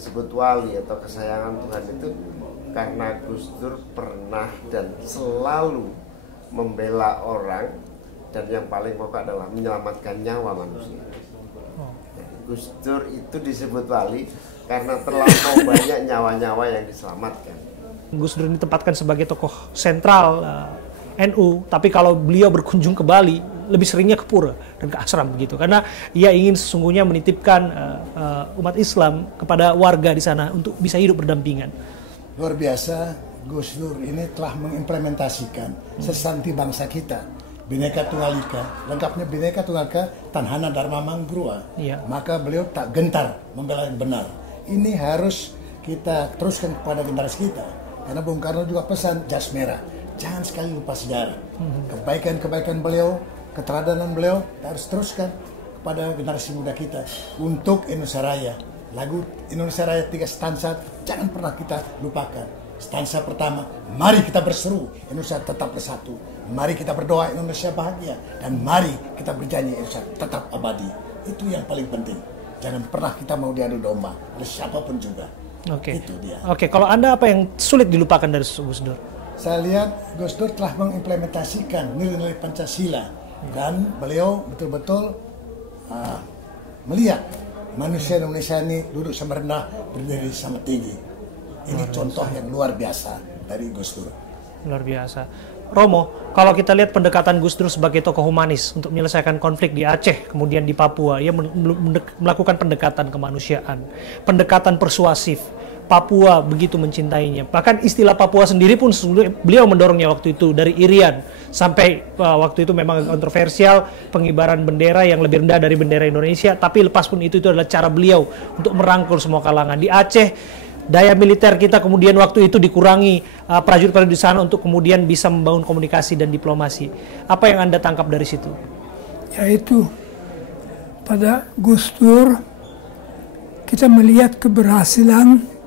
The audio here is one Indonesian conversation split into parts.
disebut wali atau kesayangan Tuhan itu karena Gus Dur pernah dan selalu membela orang, dan yang paling pokok adalah menyelamatkan nyawa manusia. Gus Dur itu disebut wali karena terlampau banyak nyawa-nyawa yang diselamatkan. Gus Dur ditempatkan sebagai tokoh sentral NU, tapi kalau beliau berkunjung ke Bali lebih seringnya ke pura dan ke ashram begitu, karena ia ingin sesungguhnya menitipkan umat Islam kepada warga di sana untuk bisa hidup berdampingan. Luar biasa, Gus Dur ini telah mengimplementasikan sesanti bangsa kita, Bhinneka Tunggal Ika, lengkapnya Bhinneka Tunggal Ika, Tanhana Dharma Mangrua. Iya. Maka beliau tak gentar membela yang benar. Ini harus kita teruskan kepada generasi kita, karena Bung Karno juga pesan jas merah, jangan sekali lupa sejarah. Kebaikan-kebaikan beliau, keteladanan beliau harus teruskan kepada generasi muda kita untuk Indonesia Raya. Lagu Indonesia Raya 3 stansa jangan pernah kita lupakan. Stansa pertama, mari kita berseru Indonesia tetap bersatu, mari kita berdoa Indonesia bahagia, dan mari kita berjanji Indonesia tetap abadi. Itu yang paling penting. Jangan pernah kita mau diadu domba oleh siapapun juga. Oke. Itu dia. Oke, kalau Anda apa yang sulit dilupakan dari Gus Dur? Saya lihat Gus Dur telah mengimplementasikan nilai-nilai Pancasila, dan beliau betul-betul melihat manusia Indonesia ini duduk sama rendah, berdiri sama tinggi. Ini contoh yang luar biasa dari Gus Dur. Luar biasa. Romo, kalau kita lihat pendekatan Gus Dur sebagai tokoh humanis untuk menyelesaikan konflik di Aceh, kemudian di Papua, ia melakukan pendekatan kemanusiaan, pendekatan persuasif. Papua begitu mencintainya. Bahkan istilah Papua sendiri pun beliau mendorongnya waktu itu dari Irian sampai waktu itu memang kontroversial, pengibaran bendera yang lebih rendah dari bendera Indonesia, tapi lepas pun itu adalah cara beliau untuk merangkul semua kalangan. Di Aceh, daya militer kita kemudian waktu itu dikurangi, prajurit-prajurit di sana untuk kemudian bisa membangun komunikasi dan diplomasi. Apa yang Anda tangkap dari situ? Yaitu pada Gus Dur kita melihat keberhasilan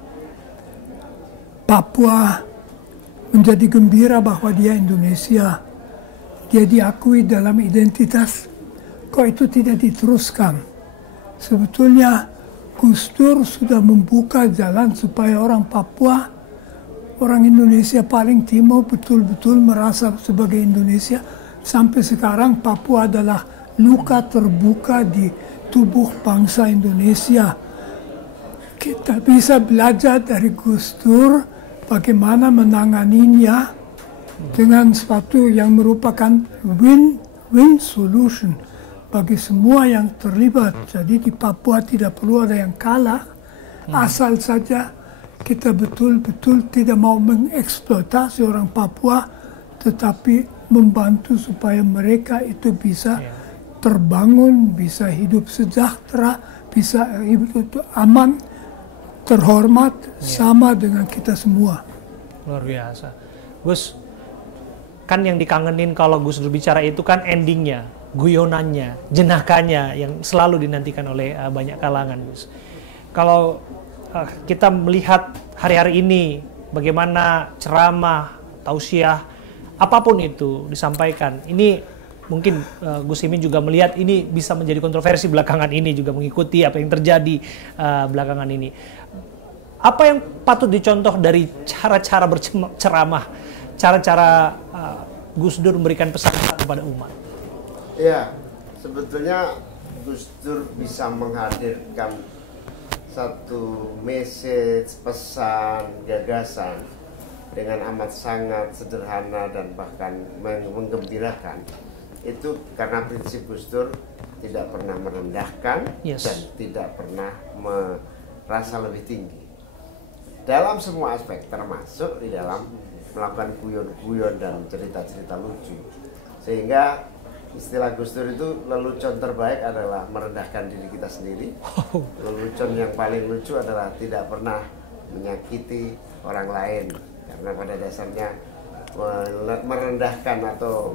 Papua menjadi gembira bahwa dia Indonesia. Dia diakui dalam identitas. Kok itu tidak diteruskan? Sebetulnya Gus Dur sudah membuka jalan supaya orang Papua, orang Indonesia paling timur betul-betul merasa sebagai Indonesia. Sampai sekarang Papua adalah luka terbuka di tubuh bangsa Indonesia. Kita bisa belajar dari Gus Dur bagaimana menanganinya dengan suatu yang merupakan win-win solution bagi semua yang terlibat. Jadi di Papua tidak perlu ada yang kalah, asal saja kita betul-betul tidak mau mengeksploitasi orang Papua, tetapi membantu supaya mereka itu bisa terbangun, bisa hidup sejahtera, bisa hidup aman, terhormat, sama dengan kita semua. Luar biasa. Gus, kan yang dikangenin kalau Gus Dur bicara itu kan endingnya, guyonannya, jenakanya yang selalu dinantikan oleh banyak kalangan, Gus. Kalau kita melihat hari-hari ini bagaimana ceramah, tausiah, apapun itu disampaikan, ini mungkin Gus Imin juga melihat ini bisa menjadi kontroversi belakangan ini, juga mengikuti apa yang terjadi belakangan ini. Apa yang patut dicontoh dari cara-cara berceramah, cara-cara Gus Dur memberikan pesan kepada umat? Ya, sebetulnya Gus Dur bisa menghadirkan satu message, pesan, gagasan dengan amat sangat sederhana dan bahkan menggembirakan. Itu karena prinsip Gus Dur tidak pernah merendahkan dan tidak pernah merasa lebih tinggi dalam semua aspek, termasuk di dalam melakukan guyon-guyon dan cerita-cerita lucu. Sehingga istilah Gus Dur itu lelucon terbaik adalah merendahkan diri kita sendiri. Lelucon yang paling lucu adalah tidak pernah menyakiti orang lain, karena pada dasarnya merendahkan atau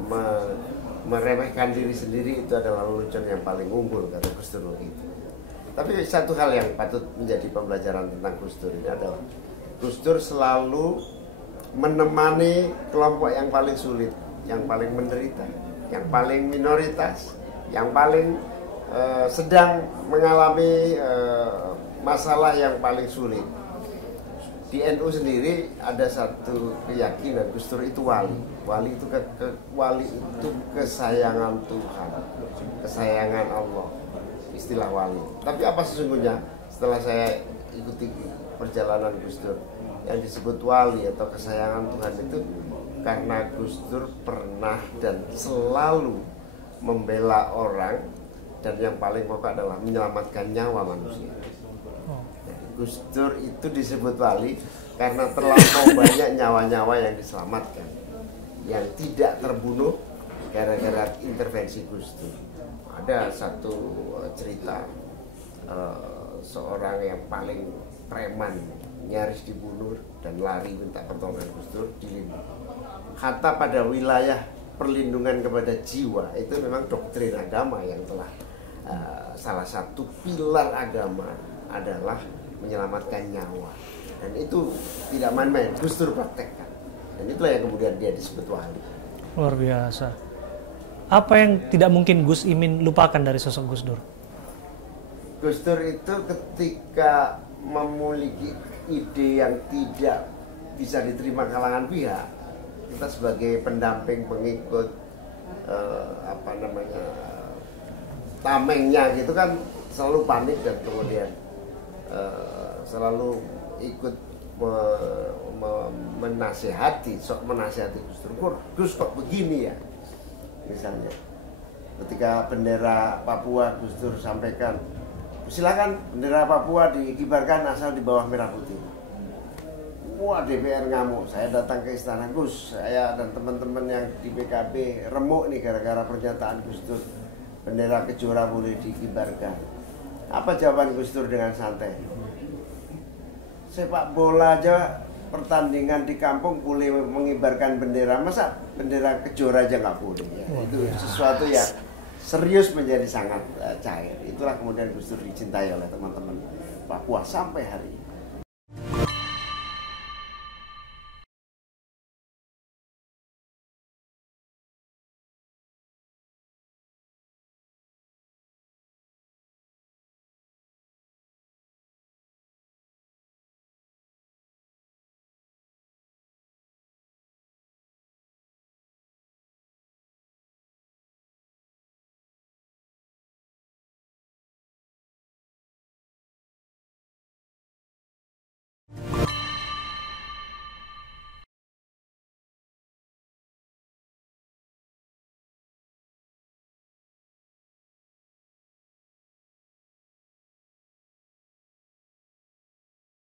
meremehkan diri sendiri itu adalah lelucon yang paling unggul, kata Gus Dur itu. Tapi satu hal yang patut menjadi pembelajaran tentang Gus Dur ini adalah Gus Dur selalu menemani kelompok yang paling sulit, yang paling menderita, yang paling minoritas, yang paling sedang mengalami masalah yang paling sulit. Di NU sendiri ada satu keyakinan Gus Dur itu wali. Wali itu wali itu kesayangan Tuhan, kesayangan Allah. Istilah wali. Tapi apa sesungguhnya setelah saya ikuti perjalanan Gus Dur, yang disebut wali atau kesayangan Tuhan itu karena Gus Dur pernah dan selalu membela orang, dan yang paling pokok adalah menyelamatkan nyawa manusia. Gus Dur itu disebut wali karena terlampau banyak nyawa-nyawa yang diselamatkan, yang tidak terbunuh gara-gara intervensi Gus Dur. Ada satu cerita seorang yang paling preman nyaris dibunuh dan lari minta pertolongan Gus Dur dilindungi. Hatta pada wilayah perlindungan kepada jiwa itu memang doktrin agama yang telah salah satu pilar agama adalah menyelamatkan nyawa, dan itu tidak main-main. Gus Dur praktekkan, dan itulah yang kemudian dia disebut wali. Luar biasa. Apa yang tidak mungkin Gus Imin lupakan dari sosok Gus Dur? Gus Dur itu ketika memiliki ide yang tidak bisa diterima kalangan pihak, kita sebagai pendamping pengikut tamengnya gitu kan selalu panik dan kemudian selalu ikut menasehati Gus Dur. Gus kok begini ya, misalnya ketika bendera Papua Gus Dur sampaikan, silakan bendera Papua dikibarkan asal di bawah merah putih. Wah, DPR ngamuk. Saya datang ke istana, Gus, saya dan teman-teman yang di PKB remuk nih gara-gara pernyataan Gus Dur, bendera Kejora boleh dikibarkan. Apa jawaban Gus Dur dengan santai? Sepak bola aja pertandingan di kampung boleh mengibarkan bendera, masa bendera Kejora aja nggak boleh ya? Itu sesuatu yang serius menjadi sangat cair. Itulah kemudian Gus Dur dicintai oleh teman-teman Papua sampai hari ini.